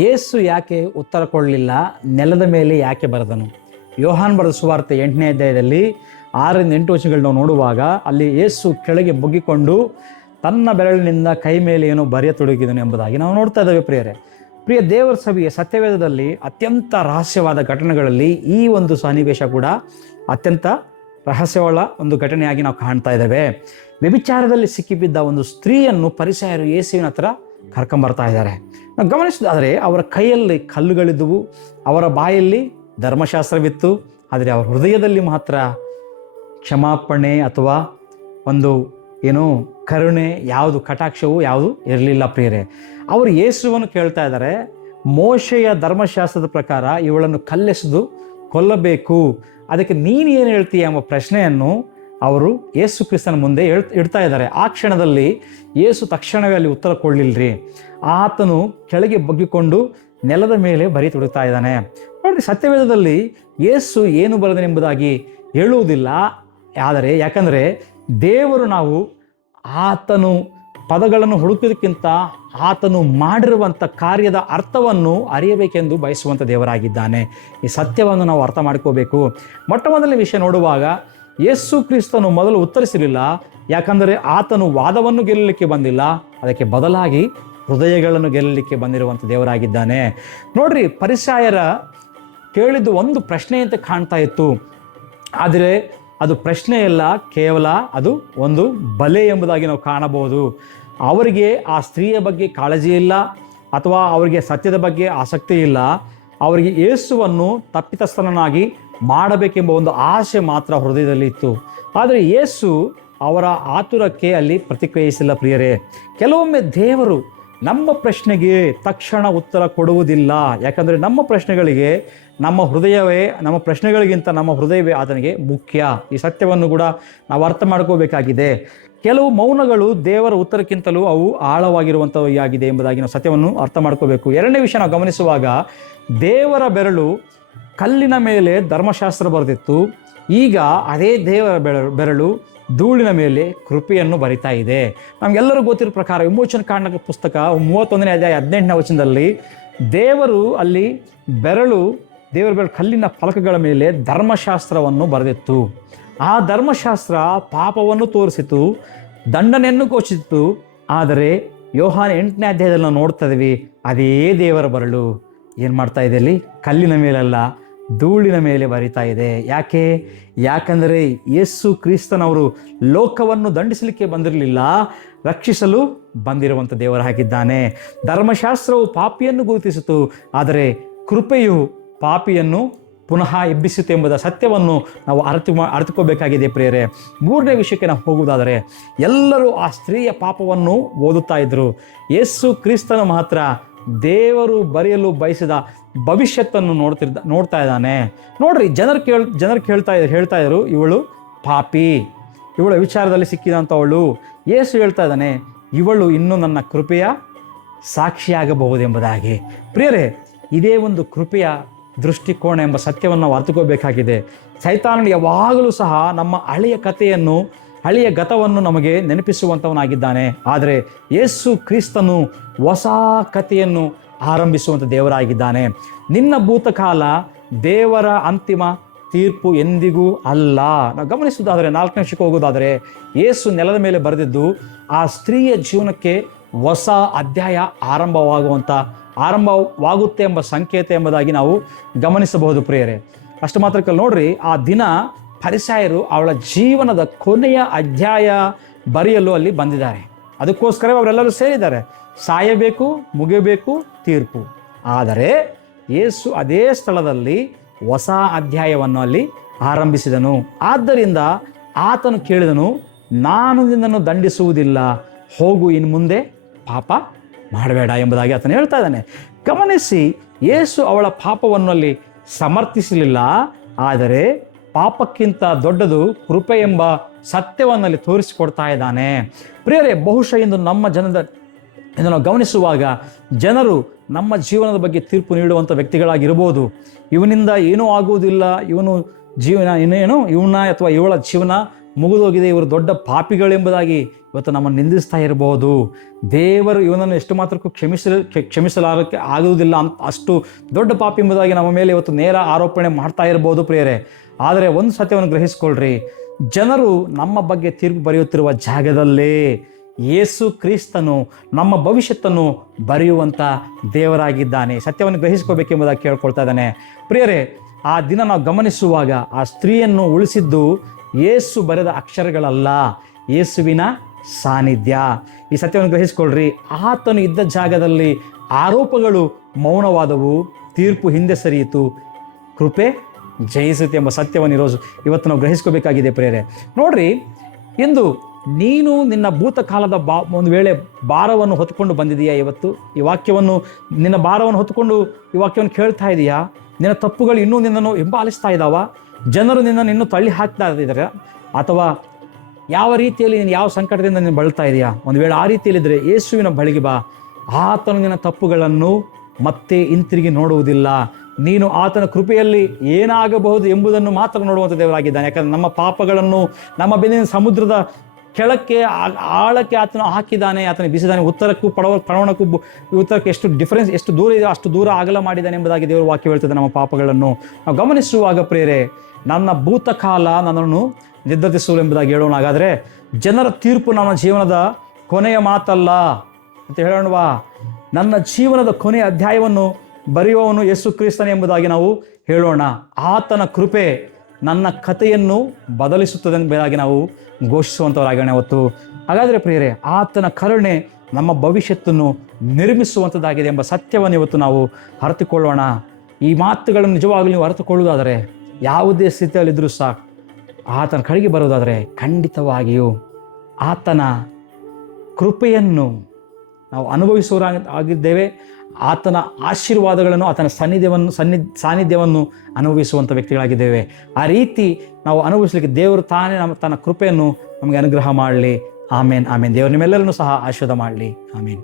ಯೇಸು ಯಾಕೆ ಉತ್ತರ ಕೊಡಲಿಲ್ಲ? ನೆಲದ ಮೇಲೆ ಯಾಕೆ ಬರೆದನು? ಯೋಹಾನ್ ಬರೆದ ಸುವಾರ್ತೆ 8ನೇ ಅಧ್ಯಾಯದಲ್ಲಿ 6-8 ವಚನಗಳು ನಾವು ನೋಡುವಾಗ ಅಲ್ಲಿ ಯೇಸು ಕೆಳಗೆ ಬಗ್ಗಿಕೊಂಡು ತನ್ನ ಬೆರಳಿನಿಂದ ಕೈ ಮೇಲೆ ಏನೋ ಬರೆಯತೊಡಗಿದನು ಎಂಬುದಾಗಿ ನಾವು ನೋಡ್ತಾ ಇದ್ದೇವೆ. ಪ್ರಿಯ ದೇವರ ಸಭೆಯ ಸತ್ಯವೇದದಲ್ಲಿ ಅತ್ಯಂತ ರಹಸ್ಯವಾದ ಘಟನೆಗಳಲ್ಲಿ ಈ ಒಂದು ಸನ್ನಿವೇಶ ಕೂಡ ಅತ್ಯಂತ ರಹಸ್ಯವುಳ್ಳ ಒಂದು ಘಟನೆಯಾಗಿ ನಾವು ಕಾಣ್ತಾ ಇದ್ದೇವೆ. ವ್ಯಭಿಚಾರದಲ್ಲಿ ಸಿಕ್ಕಿಬಿದ್ದ ಒಂದು ಸ್ತ್ರೀಯನ್ನು ಫರಿಸಾಯರು ಯೇಸುವಿನ ಹತ್ರ ಕರ್ಕೊಂಬರ್ತಾ ಇದ್ದಾರೆ. ನಾವು ಗಮನಿಸಿದಾದರೆ ಅವರ ಕೈಯಲ್ಲಿ ಕಲ್ಲುಗಳಿದ್ದವು, ಅವರ ಬಾಯಲ್ಲಿ ಧರ್ಮಶಾಸ್ತ್ರವಿತ್ತು, ಆದರೆ ಅವರ ಹೃದಯದಲ್ಲಿ ಮಾತ್ರ ಕ್ಷಮಾಪಣೆ ಅಥವಾ ಒಂದು ಕರುಣೆ ಯಾವುದು, ಕಟಾಕ್ಷವು ಯಾವುದು ಇರಲಿಲ್ಲ. ಪ್ರಿಯರೇ, ಅವರು ಯೇಸುವನ್ನು ಕೇಳ್ತಾ ಇದ್ದಾರೆ, ಮೋಶೆಯ ಧರ್ಮಶಾಸ್ತ್ರದ ಪ್ರಕಾರ ಇವಳನ್ನು ಕಲ್ಲೆಸೆದು ಕೊಲ್ಲಬೇಕು, ಅದಕ್ಕೆ ನೀನು ಏನು ಹೇಳ್ತೀಯ ಎಂಬ ಪ್ರಶ್ನೆಯನ್ನು ಅವರು ಯೇಸು ಕ್ರಿಸ್ತನ ಮುಂದೆ ಇಡ್ತಾ ಇದ್ದಾರೆ. ಆ ಕ್ಷಣದಲ್ಲಿ ಯೇಸು ತಕ್ಷಣವೇ ಅಲ್ಲಿ ಉತ್ತರ ಕೊಡಲಿಲ್ಲರಿ. ಆತನು ಕೆಳಗೆ ಬಗ್ಗಿಕೊಂಡು ನೆಲದ ಮೇಲೆ ಬರೀತೊಡಗ್ತಾ ಇದ್ದಾನೆ. ನೋಡಿ, ಸತ್ಯವೇದದಲ್ಲಿ ಯೇಸು ಏನು ಬರೆದನೆಂಬುದಾಗಿ ಹೇಳುವುದಿಲ್ಲ. ಆದರೆ ಯಾಕಂದರೆ ದೇವರು ನಾವು ಆತನು ಪದಗಳನ್ನು ಹುಡುಕೋದಕ್ಕಿಂತ ಆತನು ಮಾಡಿರುವಂಥ ಕಾರ್ಯದ ಅರ್ಥವನ್ನು ಅರಿಯಬೇಕೆಂದು ಬಯಸುವಂಥ ದೇವರಾಗಿದ್ದಾನೆ. ಈ ಸತ್ಯವನ್ನು ನಾವು ಅರ್ಥ ಮಾಡ್ಕೋಬೇಕು. ಮೊಟ್ಟ ಮೊದಲನೇ ವಿಷಯ ನೋಡುವಾಗ ಯೇಸು ಕ್ರಿಸ್ತನು ಮೊದಲು ಉತ್ತರಿಸಲಿಲ್ಲ. ಯಾಕಂದರೆ ಆತನು ವಾದವನ್ನು ಗೆಲ್ಲಲಿಕ್ಕೆ ಬಂದಿಲ್ಲ, ಅದಕ್ಕೆ ಬದಲಾಗಿ ಹೃದಯಗಳನ್ನು ಗೆಲ್ಲಲಿಕ್ಕೆ ಬಂದಿರುವಂಥ ದೇವರಾಗಿದ್ದಾನೆ. ನೋಡ್ರಿ, ಫರಿಸಾಯರ ಕೇಳಿದ್ದು ಒಂದು ಪ್ರಶ್ನೆಯಂತೆ ಕಾಣ್ತಾ ಇತ್ತು, ಆದರೆ ಅದು ಪ್ರಶ್ನೆಯಲ್ಲ, ಕೇವಲ ಅದು ಒಂದು ಬಲೆ ಎಂಬುದಾಗಿ ನಾವು ಕಾಣಬಹುದು. ಅವರಿಗೆ ಆ ಸ್ತ್ರೀಯ ಬಗ್ಗೆ ಕಾಳಜಿ ಇಲ್ಲ, ಅಥವಾ ಅವರಿಗೆ ಸತ್ಯದ ಬಗ್ಗೆ ಆಸಕ್ತಿ ಇಲ್ಲ. ಅವರಿಗೆ ಯೇಸುವನ್ನು ತಪ್ಪಿತಸ್ಥನಾಗಿ ಮಾಡಬೇಕೆಂಬ ಒಂದು ಆಸೆ ಮಾತ್ರ ಹೃದಯದಲ್ಲಿ ಇತ್ತು. ಆದರೆ ಯೇಸು ಅವರ ಆತುರಕ್ಕೆ ಅಲ್ಲಿ ಪ್ರತಿಕ್ರಿಯಿಸಿಲ್ಲ. ಪ್ರಿಯರೇ, ಕೆಲವೊಮ್ಮೆ ದೇವರು ನಮ್ಮ ಪ್ರಶ್ನೆಗೆ ತಕ್ಷಣ ಉತ್ತರ ಕೊಡುವುದಿಲ್ಲ. ಯಾಕಂದರೆ ನಮ್ಮ ಪ್ರಶ್ನೆಗಳಿಗೆ ನಮ್ಮ ಪ್ರಶ್ನೆಗಳಿಗಿಂತ ನಮ್ಮ ಹೃದಯವೇ ಆತನಿಗೆ ಮುಖ್ಯ. ಈ ಸತ್ಯವನ್ನು ಕೂಡ ನಾವು ಅರ್ಥ ಮಾಡ್ಕೋಬೇಕಾಗಿದೆ. ಕೆಲವು ಮೌನಗಳು ದೇವರ ಉತ್ತರಕ್ಕಿಂತಲೂ ಅವು ಆಳವಾಗಿರುವಂಥವಾಗಿದೆ ಎಂಬುದಾಗಿ ನಾವು ಸತ್ಯವನ್ನು ಅರ್ಥ ಮಾಡ್ಕೋಬೇಕು. ಎರಡನೇ ವಿಷಯ ನಾವು ಗಮನಿಸುವಾಗ, ದೇವರ ಬೆರಳು ಕಲ್ಲಿನ ಮೇಲೆ ಧರ್ಮಶಾಸ್ತ್ರ ಬರೆದಿತ್ತು. ಈಗ ಅದೇ ದೇವರ ಬೆರಳು ಧೂಳಿನ ಮೇಲೆ ಕೃಪೆಯನ್ನು ಬರಿತಾ ಇದೆ. ನಮಗೆಲ್ಲರೂ ಗೊತ್ತಿರೋ ಪ್ರಕಾರ ವಿಮೋಚನ ಕಾಂಡ ಪುಸ್ತಕ 31ನೇ ಅಧ್ಯಾಯ 18ನೇ ವಚನದಲ್ಲಿ ದೇವರು ಅಲ್ಲಿ ದೇವರ ಬೆರಳು ಕಲ್ಲಿನ ಫಲಕಗಳ ಮೇಲೆ ಧರ್ಮಶಾಸ್ತ್ರವನ್ನು ಬರೆದಿತ್ತು. ಆ ಧರ್ಮಶಾಸ್ತ್ರ ಪಾಪವನ್ನು ತೋರಿಸಿತು, ದಂಡನೆಯನ್ನು ಘೋಷಿಸಿತು. ಆದರೆ ಯೋಹಾನ 8ನೇ ಅಧ್ಯಾಯದಲ್ಲಿ ನಾವು ನೋಡ್ತಾ ಇದ್ದೀವಿ, ಅದೇ ದೇವರ ಬೆರಳು ಏನು ಮಾಡ್ತಾ ಇದೆ? ಅಲ್ಲಿ ಕಲ್ಲಿನ ಮೇಲಲ್ಲ, ಧೂಳಿನ ಮೇಲೆ ಬರಿತಾ ಇದೆ. ಯಾಕಂದರೆ ಯೇಸು ಕ್ರಿಸ್ತನವರು ಲೋಕವನ್ನು ದಂಡಿಸಲಿಕ್ಕೆ ಬಂದಿರಲಿಲ್ಲ, ರಕ್ಷಿಸಲು ಬಂದಿರುವಂಥ ದೇವರಾಗಿದ್ದಾನೆ. ಧರ್ಮಶಾಸ್ತ್ರವು ಪಾಪಿಯನ್ನು ಗುರುತಿಸಿತು, ಆದರೆ ಕೃಪೆಯು ಪಾಪಿಯನ್ನು ಪುನಃ ಎಬ್ಬಿಸಿತು ಎಂಬುದ ಸತ್ಯವನ್ನು ನಾವು ಅರಿತುಕೋಬೇಕಾಗಿದೆ. ಪ್ರಿಯರೇ, ಮೂರನೇ ವಿಷಯಕ್ಕೆ ನಾವು ಹೋಗುವುದಾದರೆ, ಎಲ್ಲರೂ ಆ ಸ್ತ್ರೀಯ ಪಾಪವನ್ನು ಓದುತ್ತಾ ಇದ್ದರು. ಯೇಸು ಕ್ರಿಸ್ತನು ಮಾತ್ರ ದೇವರು ಬರೆಯಲು ಬಯಸಿದ ಭವಿಷ್ಯತ್ತನ್ನು ನೋಡ್ತಾ ಇದ್ದಾನೆ. ನೋಡ್ರಿ, ಜನರು ಹೇಳ್ತಾ ಇದ್ರು, ಇವಳು ಪಾಪಿ, ಇವಳ ವಿಚಾರದಲ್ಲಿ ಸಿಕ್ಕಿದಂಥವಳು. ಯೇಸು ಹೇಳ್ತಾ ಇದ್ದಾನೆ, ಇವಳು ಇನ್ನೂ ನನ್ನ ಕೃಪೆಯ ಸಾಕ್ಷಿಯಾಗಬಹುದೆಂಬುದಾಗಿ. ಪ್ರಿಯರೇ, ಇದೇ ಒಂದು ಕೃಪೆಯ ದೃಷ್ಟಿಕೋನ ಎಂಬ ಸತ್ಯವನ್ನು ನಾವು ಅರ್ಥಕೋಬೇಕಾಗಿದೆ. ಸೈತಾನನು ಯಾವಾಗಲೂ ಸಹ ನಮ್ಮ ಹಳೆಯ ಗತವನ್ನು ನಮಗೆ ನೆನಪಿಸುವಂಥವನಾಗಿದ್ದಾನೆ. ಆದರೆ ಯೇಸು ಕ್ರಿಸ್ತನು ಹೊಸ ಕಥೆಯನ್ನು ಆರಂಭಿಸುವಂಥ ದೇವರಾಗಿದ್ದಾನೆ. ನಿನ್ನ ಭೂತಕಾಲ ದೇವರ ಅಂತಿಮ ತೀರ್ಪು ಎಂದಿಗೂ ಅಲ್ಲ. ನಾವು ಗಮನಿಸುವುದಾದರೆ 4ನೇ ವಿಷಯಕ್ಕೆ ಹೋಗೋದಾದರೆ, ಯೇಸು ನೆಲದ ಮೇಲೆ ಬರೆದಿದ್ದು ಆ ಸ್ತ್ರೀಯ ಜೀವನಕ್ಕೆ ಹೊಸ ಅಧ್ಯಾಯ ಆರಂಭವಾಗುತ್ತೆ ಎಂಬ ಸಂಕೇತ ಎಂಬುದಾಗಿ ನಾವು ಗಮನಿಸಬಹುದು. ಪ್ರಿಯರೇ, ಅಷ್ಟು ಮಾತ್ರಕ್ಕೆ ನೋಡ್ರಿ, ಆ ದಿನ ಫರಿಸಾಯರು ಅವಳ ಜೀವನದ ಕೊನೆಯ ಅಧ್ಯಾಯ ಬರೆಯಲು ಅಲ್ಲಿ ಬಂದಿದ್ದಾರೆ. ಅದಕ್ಕೋಸ್ಕರ ಅವರೆಲ್ಲರೂ ಸೇರಿದ್ದಾರೆ. ಸಾಯಬೇಕು, ಮುಗಿಯಬೇಕು, ತೀರ್ಪು. ಆದರೆ ಯೇಸು ಅದೇ ಸ್ಥಳದಲ್ಲಿ ಹೊಸ ಅಧ್ಯಾಯವನ್ನು ಅಲ್ಲಿ ಆರಂಭಿಸಿದನು. ಆದ್ದರಿಂದ ಆತನು ಕೇಳಿದನು, ನಾನು ನಿನ್ನನ್ನು ದಂಡಿಸುವುದಿಲ್ಲ, ಹೋಗು, ಇನ್ನು ಮುಂದೆ ಪಾಪ ಮಾಡಬೇಡ ಎಂಬುದಾಗಿ ಆತನು ಹೇಳ್ತಾ ಇದ್ದಾನೆ. ಗಮನಿಸಿ, ಯೇಸು ಅವಳ ಪಾಪವನ್ನು ಅಲ್ಲಿ ಸಮರ್ಥಿಸಲಿಲ್ಲ, ಆದರೆ ಪಾಪಕ್ಕಿಂತ ದೊಡ್ಡದು ಕೃಪೆ ಎಂಬ ಸತ್ಯವನ್ನಲ್ಲಿ ತೋರಿಸಿಕೊಡ್ತಾ ಇದ್ದಾನೆ. ಪ್ರಿಯರೇ, ಬಹುಶಃ ಇಂದು ಎಂದು ನಾವು ಗಮನಿಸುವಾಗ ಜನರು ನಮ್ಮ ಜೀವನದ ಬಗ್ಗೆ ತೀರ್ಪು ನೀಡುವಂಥ ವ್ಯಕ್ತಿಗಳಾಗಿರ್ಬೋದು. ಇವನಿಂದ ಏನೂ ಆಗುವುದಿಲ್ಲ, ಇವನ ಅಥವಾ ಇವಳ ಜೀವನ ಮುಗಿದೋಗಿದೆ, ಇವರು ದೊಡ್ಡ ಪಾಪಿಗಳೆಂಬುದಾಗಿ ಇವತ್ತು ನಮ್ಮನ್ನು ನಿಂದಿಸ್ತಾ ಇರಬಹುದು. ದೇವರು ಇವನನ್ನು ಎಷ್ಟು ಮಾತ್ರಕ್ಕೂ ಕ್ಷಮಿಸಲಾರಕ್ಕೆ ಆಗುವುದಿಲ್ಲ ಅಂತ ಅಷ್ಟು ದೊಡ್ಡ ಪಾಪಿ ಎಂಬುದಾಗಿ ನಮ್ಮ ಮೇಲೆ ಇವತ್ತು ನೇರ ಆರೋಪಣೆ ಮಾಡ್ತಾ ಇರಬಹುದು ಪ್ರಿಯರೇ. ಆದರೆ ಒಂದು ಸತ್ಯವನ್ನು ಗ್ರಹಿಸ್ಕೊಳ್ರಿ, ಜನರು ನಮ್ಮ ಬಗ್ಗೆ ತೀರ್ಪು ಬರೆಯುತ್ತಿರುವ ಜಾಗದಲ್ಲೇ ಯೇಸು ಕ್ರಿಸ್ತನು ನಮ್ಮ ಭವಿಷ್ಯತ್ತನ್ನು ಬರೆಯುವಂಥ ದೇವರಾಗಿದ್ದಾನೆ. ಸತ್ಯವನ್ನು ಗ್ರಹಿಸ್ಕೋಬೇಕೆಂಬುದಾಗಿ ಕೇಳ್ಕೊಳ್ತಾ ಇದ್ದಾನೆ ಪ್ರಿಯರೇ. ಆ ದಿನ ನಾವು ಗಮನಿಸುವಾಗ ಆ ಸ್ತ್ರೀಯನ್ನು ಉಳಿಸಿದ್ದು ಯೇಸು ಬರೆದ ಅಕ್ಷರಗಳಲ್ಲ, ಯೇಸುವಿನ ಸಾನ್ನಿಧ್ಯ. ಈ ಸತ್ಯವನ್ನು ಗ್ರಹಿಸ್ಕೊಳ್ರಿ. ಆತನು ಇದ್ದ ಜಾಗದಲ್ಲಿ ಆರೋಪಗಳು ಮೌನವಾದವು, ತೀರ್ಪು ಹಿಂದೆ ಸರಿಯಿತು, ಕೃಪೆ ಜಯಿಸುತ್ತೆ ಎಂಬ ಸತ್ಯವನ್ನು ಇವತ್ತು ನಾವು ಗ್ರಹಿಸ್ಕೋಬೇಕಾಗಿದೆ ಪ್ರಿಯರೇ. ನೋಡ್ರಿ, ಇಂದು ನೀನು ನಿನ್ನ ಭೂತಕಾಲದ ಒಂದು ವೇಳೆ ಭಾರವನ್ನು ಹೊತ್ಕೊಂಡು ಬಂದಿದೆಯಾ? ಇವತ್ತು ಈ ವಾಕ್ಯವನ್ನು, ನಿನ್ನ ಭಾರವನ್ನು ಹೊತ್ಕೊಂಡು ಈ ವಾಕ್ಯವನ್ನು ಕೇಳ್ತಾ ಇದೆಯಾ? ನಿನ್ನ ತಪ್ಪುಗಳು ಇನ್ನೂ ನಿನ್ನನ್ನು ಹಿಂಬಾಲಿಸ್ತಾ ಇದ್ದಾವ? ಜನರು ನಿನ್ನನ್ನು ಇನ್ನೂ ತಳ್ಳಿ ಹಾಕ್ತಾ ಇದ್ದಾರೆ? ಅಥವಾ ಯಾವ ರೀತಿಯಲ್ಲಿ ನೀನು ಯಾವ ಸಂಕಟದಿಂದ ನೀನು ಬಳಲ್ತಾ ಇದೆಯಾ? ಒಂದು ವೇಳೆ ಆ ರೀತಿಯಲ್ಲಿದ್ದರೆ ಯೇಸುವಿನ ಬಳಿಗೆ ಬಾ. ಆತನು ನಿನ್ನ ತಪ್ಪುಗಳನ್ನು ಮತ್ತೆ ಹಿಂತಿರುಗಿ ನೋಡುವುದಿಲ್ಲ. ನೀನು ಆತನ ಕೃಪೆಯಲ್ಲಿ ಏನಾಗಬಹುದು ಎಂಬುದನ್ನು ಮಾತ್ರ ನೋಡುವಂಥ ದೇವರಾಗಿದ್ದಾನೆ. ಯಾಕಂದರೆ ನಮ್ಮ ಪಾಪಗಳನ್ನು ನಮ್ಮ ಬೆನ್ನಿನ ಸಮುದ್ರದ ಕೆಳಕ್ಕೆ ಆಳಕ್ಕೆ ಆತನು ಹಾಕಿದ್ದಾನೆ, ಆತನ ಬಿಸಿದಾನೆ. ಉತ್ತರಕ್ಕೂ ಪ್ರವಣಕ್ಕೂ ಉತ್ತರಕ್ಕೆ ಎಷ್ಟು ಡಿಫರೆನ್ಸ್, ಎಷ್ಟು ದೂರ ಇದೆ ಅಷ್ಟು ದೂರ ಅಗಲ ಮಾಡಿದ್ದಾನೆ ಎಂಬುದಾಗಿ ದೇವರು ವಾಕ್ಯ ಹೇಳ್ತದೆ. ನಮ್ಮ ಪಾಪಗಳನ್ನು ನಾವು ಗಮನಿಸುವಾಗ ಪ್ರಿಯರೇ, ನನ್ನ ಭೂತಕಾಲ ನನ್ನನ್ನು ನಿರ್ಧರಿಸುವುದು ಎಂಬುದಾಗಿ ಹೇಳೋಣ. ಹಾಗಾದರೆ ಜನರ ತೀರ್ಪು ನನ್ನ ಜೀವನದ ಕೊನೆಯ ಮಾತಲ್ಲ ಅಂತ ಹೇಳೋಣವಾ? ನನ್ನ ಜೀವನದ ಕೊನೆಯ ಅಧ್ಯಾಯವನ್ನು ಬರೆಯುವವನು ಯೇಸು ಕ್ರಿಸ್ತನೇ ಎಂಬುದಾಗಿ ನಾವು ಹೇಳೋಣ. ಆತನ ಕೃಪೆ ನನ್ನ ಕಥೆಯನ್ನು ಬದಲಿಸುತ್ತದೆ ಎಂಬುದಾಗಿ ನಾವು ಘೋಷಿಸುವಂಥವರಾಗೋಣ ಇವತ್ತು. ಹಾಗಾದರೆ ಪ್ರಿಯರೇ, ಆತನ ಕರುಣೆ ನಮ್ಮ ಭವಿಷ್ಯತ್ತನ್ನು ನಿರ್ಮಿಸುವಂಥದ್ದಾಗಿದೆ ಎಂಬ ಸತ್ಯವನ್ನು ಇವತ್ತು ನಾವು ಅರಿತುಕೊಳ್ಳೋಣ. ಈ ಮಾತುಗಳನ್ನು ನಿಜವಾಗಲೂ ನೀವು ಅರಿತುಕೊಳ್ಳುವುದಾದರೆ, ಯಾವುದೇ ಸ್ಥಿತಿಯಲ್ಲಿದ್ದರೂ ಸಹ ಆತನ ಕಡೆಗೆ ಬರುವುದಾದರೆ ಖಂಡಿತವಾಗಿಯೂ ಆತನ ಕೃಪೆಯನ್ನು ನಾವು ಆಗಿದ್ದೇವೆ. ಆತನ ಆಶೀರ್ವಾದಗಳನ್ನು, ಆತನ ಸಾನ್ನಿಧ್ಯವನ್ನು ಅನುಭವಿಸುವಂಥ ವ್ಯಕ್ತಿಗಳಾಗಿದ್ದೇವೆ. ಆ ರೀತಿ ನಾವು ಅನುಭವಿಸಲಿಕ್ಕೆ ದೇವರು ತಾನೇ ತನ್ನ ಕೃಪೆಯನ್ನು ನಮಗೆ ಅನುಗ್ರಹ ಮಾಡಲಿ. ಆಮೇನ್, ಆಮೇನ್. ದೇವರು ನಿಮ್ಮೆಲ್ಲರನ್ನೂ ಸಹ ಆಶೀರ್ವಾದ ಮಾಡಲಿ. ಆಮೇನ್.